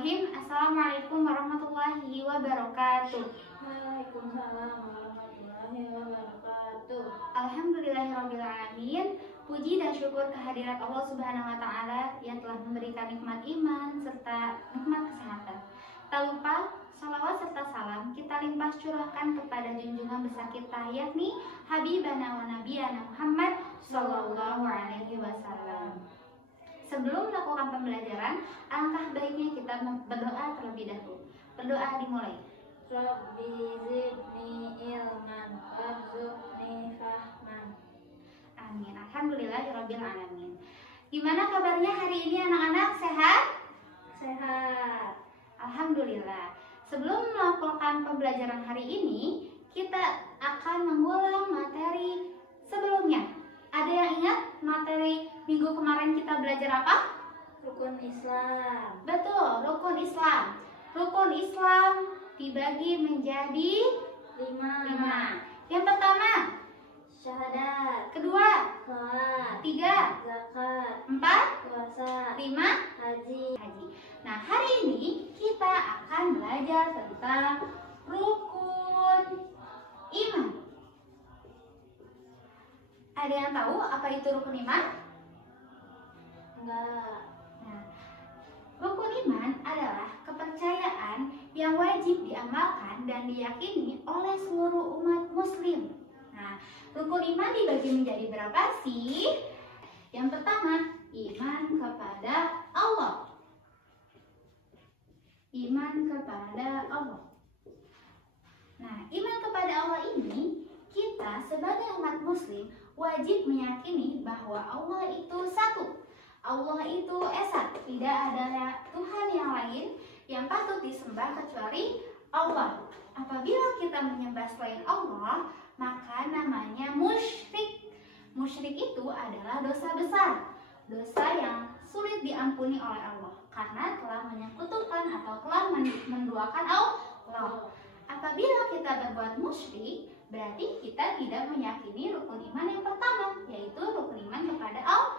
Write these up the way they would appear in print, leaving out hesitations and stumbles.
Bismillahirrahmanirrahim. Assalamualaikum warahmatullahi wabarakatuh. Waalaikumsalam warahmatullahi wabarakatuh. Alhamdulillahirrabbilalamin. Puji dan syukur kehadirat Allah Subhanahu wa Ta'ala yang telah memberikan nikmat iman serta nikmat kesehatan. Tak lupa salawat serta salam kita limpah curahkan kepada junjungan besar kita, yakni Habibana wa Nabiyana Muhammad Sallallahu Alaihi Wasallam. Sebelum melakukan pembelajaran, alangkah baiknya kita berdoa terlebih dahulu. Berdoa dimulai. Rabbi zidni ilman warzuqni fahman. Amin. Alhamdulillahirabbil alamin. Gimana kabarnya hari ini anak-anak? Sehat? Sehat. Alhamdulillah. Sebelum melakukan pembelajaran hari ini, kita akan mengulang materi sebelumnya. Ada yang ingat materi minggu kemarin kita belajar apa? Rukun Islam. Betul, rukun Islam. Rukun Islam dibagi menjadi 5. Yang pertama, Syahadat. kedua, Salat. 3, Zakat. 4, Puasa. 5, Haji. haji. Nah, hari ini kita akan belajar tentang rukun iman. Ada yang tahu apa itu rukun iman? Enggak. Nah, rukun iman adalah kepercayaan yang wajib diamalkan dan diyakini oleh seluruh umat muslim. Nah, rukun iman dibagi menjadi berapa sih? Yang pertama, iman kepada Allah. Iman kepada Allah. Nah, iman kepada Allah ini kita sebagai umat muslim wajib meyakini bahwa Allah itu satu. Allah itu esa, tidak ada Tuhan yang lain yang patut disembah kecuali Allah. Apabila kita menyembah selain Allah, maka namanya musyrik. Musyrik itu adalah dosa besar, dosa yang sulit diampuni oleh Allah karena telah menyekutukan atau telah menduakan Allah. Apabila kita berbuat musyrik, berarti kita tidak meyakini rukun iman yang pertama, yaitu rukun iman kepada Allah.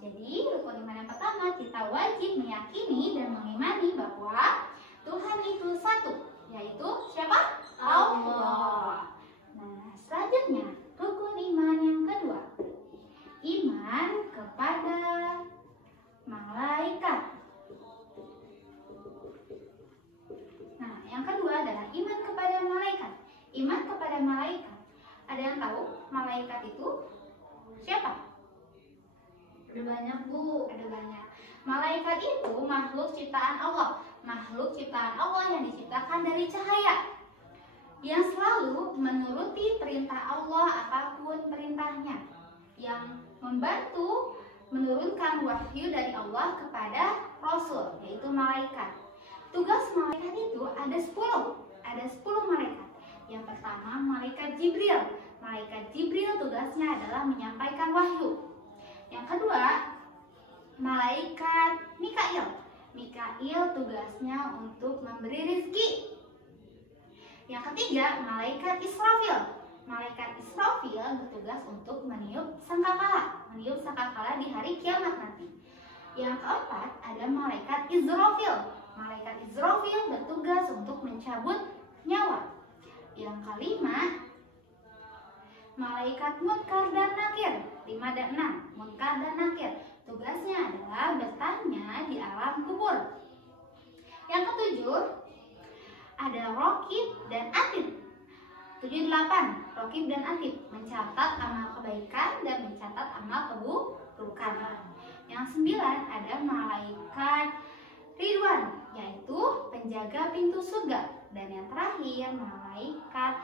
Jadi rukun iman yang pertama kita wajib meyakini dan mengimani bahwa Tuhan itu satu, yaitu siapa? Allah. Nah, selanjutnya rukun iman yang kedua, iman kepada malaikat. Nah, yang kedua adalah iman kepada malaikat. Iman kepada malaikat. Ada yang tahu malaikat itu siapa? Ada banyak, Bu. Ada banyak. Malaikat itu makhluk ciptaan Allah. Makhluk ciptaan Allah yang diciptakan dari cahaya, yang selalu menuruti perintah Allah apapun perintahnya, yang membantu menurunkan wahyu dari Allah kepada Rasul, yaitu malaikat. Tugas malaikat itu ada 10 malaikat. Yang pertama, malaikat Jibril. Malaikat Jibril tugasnya adalah menyampaikan wahyu. Yang kedua, malaikat Mikail. Mikail tugasnya untuk memberi rezeki. Yang ketiga, malaikat Israfil. Malaikat Israfil bertugas untuk meniup sangkakala di hari kiamat nanti. Yang keempat, ada malaikat Izrafil. Malaikat Izrafil bertugas untuk mencabut nyawa. Yang kelima, malaikat Munkar dan Nakir. 5 dan 6, Munkar dan Nakir. Tugasnya adalah bertanya di alam kubur. Yang ketujuh, ada Raqib dan Atid. 7, 8, Raqib dan Atid mencatat amal kebaikan dan mencatat amal keburukan. Yang 9, ada malaikat Ridwan, yaitu penjaga pintu surga. Dan yang terakhir, malaikat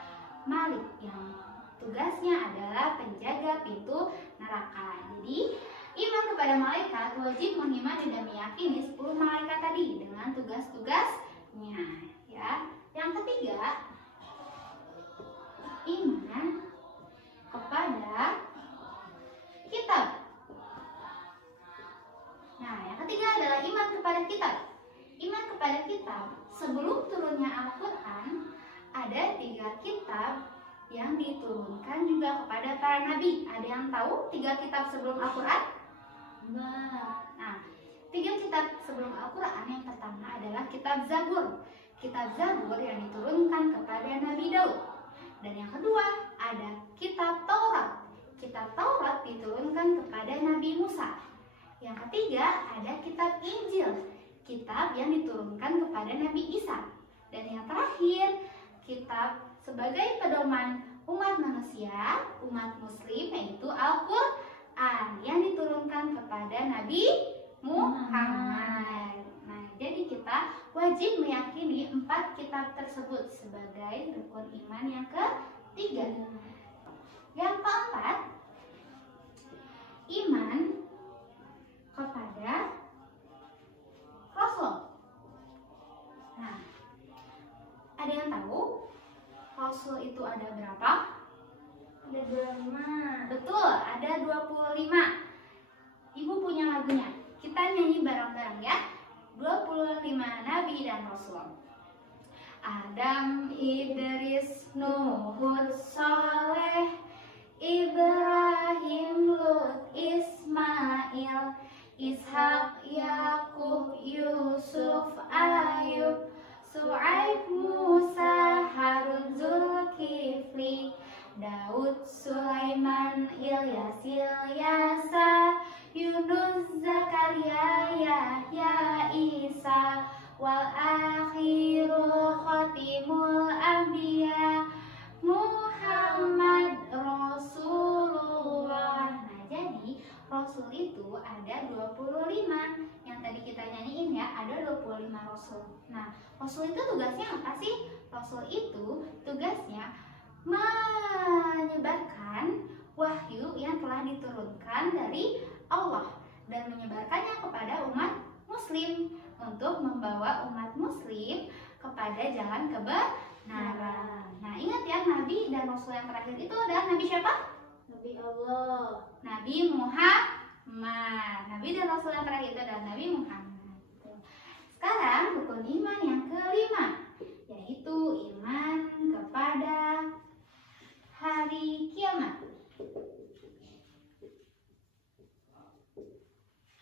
Malik, yang tugasnya adalah penjaga pintu neraka. Jadi, iman kepada malaikat wajib mengimani dan meyakini 10 malaikat tadi dengan tugas-tugasnya, ya. Yang ketiga, iman kepada kitab. Nah, yang ketiga adalah iman kepada kitab. Iman kepada kitab, sebelum turunnya Al-Quran, ada 3 kitab yang diturunkan juga kepada para nabi. Ada yang tahu 3 kitab sebelum Al-Quran? Enggak. Nah, 3 kitab kitab sebelum Al-Quran yang pertama adalah kitab Zabur. Kitab Zabur yang diturunkan kepada Nabi Daud. Dan yang kedua ada kitab Taurat. Kitab Taurat diturunkan kepada Nabi Musa. Yang ketiga ada kitab Injil. Kitab yang diturunkan kepada Nabi Isa. Dan yang terakhir kitab sebagai pedoman umat manusia, umat muslim, yaitu Al-Quran yang diturunkan kepada Nabi Muhammad. Nah, jadi kita wajib meyakini 4 kitab tersebut sebagai rukun iman yang ketiga. Yang keempat, iman kepada Rasul. Nah, ada yang tahu Rasul itu ada berapa? Ada 25. Betul, ada 25. Ibu punya lagunya. Kita nyanyi bareng-bareng ya. 25 nabi dan rasul. Adam, Idris, Nuh, Hud, Saleh, Ibrahim, Lut, Ismail, Ishak, Yakub, Yusuf, Ayub, Su'aib, Musa, Harun, Zulkifli, Daud, Sulaiman, Ilyas, Ilyasa, Yunus, Zakaria, Yahya, Isa, wal akhiru khatimul anbiya, Muhammad Rasulullah. Nah, jadi Rasul itu ada 25. Yang tadi kita nyanyiin ya, ada 25 Rasul. Nah, Rasul itu tugasnya apa sih? Rasul itu tugasnya menyebarkan wahyu yang telah diturunkan dari Allah dan menyebarkannya kepada umat muslim untuk membawa umat muslim kepada jalan kebenaran. Nah, ingat ya, nabi dan rasul yang terakhir itu adalah nabi siapa? Nabi Allah. Nabi Muhammad. Nabi dan rasul yang terakhir itu adalah Nabi Muhammad. Sekarang rukun iman yang kelima, yaitu iman kepada hari kiamat.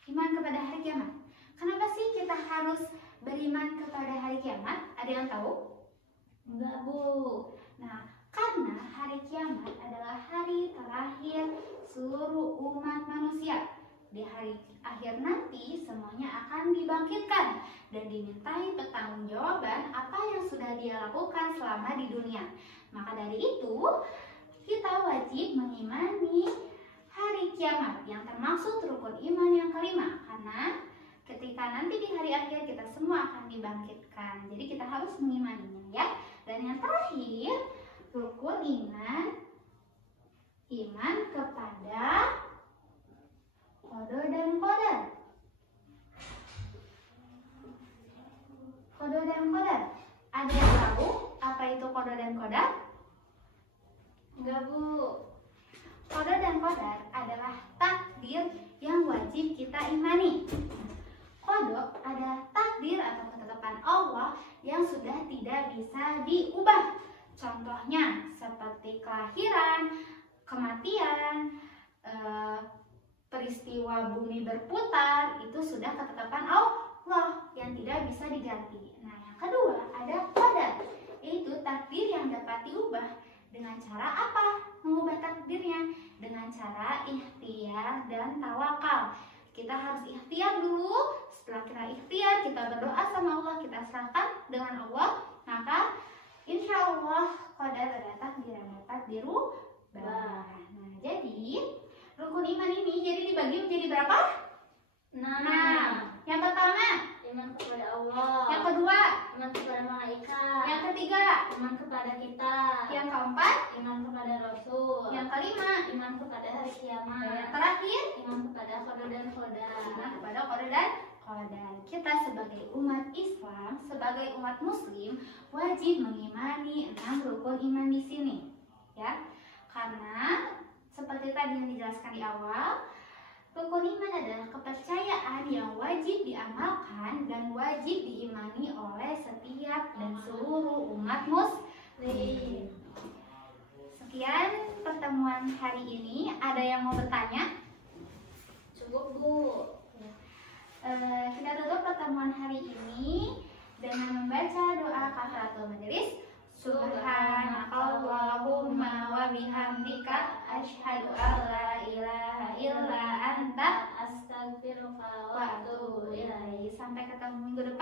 Iman kepada hari kiamat. Kenapa sih kita harus beriman kepada hari kiamat? Ada yang tahu? Enggak, Bu. Nah, karena hari kiamat adalah hari terakhir seluruh umat manusia. Di hari akhir nanti semuanya akan dibangkitkan dan dimintai pertanggungjawaban apa yang sudah dia lakukan selama di dunia. Maka dari itu, kita wajib mengimani hari kiamat yang termasuk rukun iman yang kelima, karena ketika nanti di hari akhir kita semua akan dibangkitkan. Jadi kita harus mengimaninya ya. Dan yang terakhir, rukun iman kepada qada dan qadar. Qada dan qadar. Ada yang tahu apa itu qada dan qadar? Enggak, Bu. Qada dan qadar adalah takdir yang wajib kita imani. Qada adalah takdir atau ketetapan Allah yang sudah tidak bisa diubah. Contohnya seperti kelahiran, kematian, peristiwa bumi berputar, itu sudah ketetapan Allah yang tidak bisa diganti. Nah, yang kedua ada qadar, yaitu takdir yang dapat diubah. Dengan cara apa mengubah takdirnya? Dengan cara ikhtiar dan tawakal. Kita harus ikhtiar dulu. Setelah kita ikhtiar, kita berdoa sama Allah, kita serahkan dengan Allah, maka insya Allah qadar dan takdir yang dapat dirubah. Nah, jadi rukun iman ini jadi dibagi menjadi berapa? 6. Yang pertama, Iman kepada Allah. yang kedua, Iman kepada malaikat. yang ketiga, Iman kepada kita. yang keempat, Iman kepada Rasul. yang kelima, Iman kepada hari dan kiamat. yang terakhir, Iman kepada qada dan qadar. iman kepada qadar dan qadar. Kita sebagai umat Islam, sebagai umat Muslim, wajib mengimani 6 rukun iman di sini, ya. Karena seperti tadi yang dijelaskan di awal, rukun iman adalah kepercayaan yang wajib diamalkan dan wajib diimani oleh setiap dan seluruh umat Muslim. Sekian pertemuan hari ini. Ada yang mau bertanya? Cukup, Bu. Kita tutup pertemuan hari ini dengan membaca doa kafaratul majelis. Subhanakallahumma wa bihamdika asyhadu an la ilaha illa anta Astagfirullah wa atubu ilaik. Sampai ketemu minggu depan.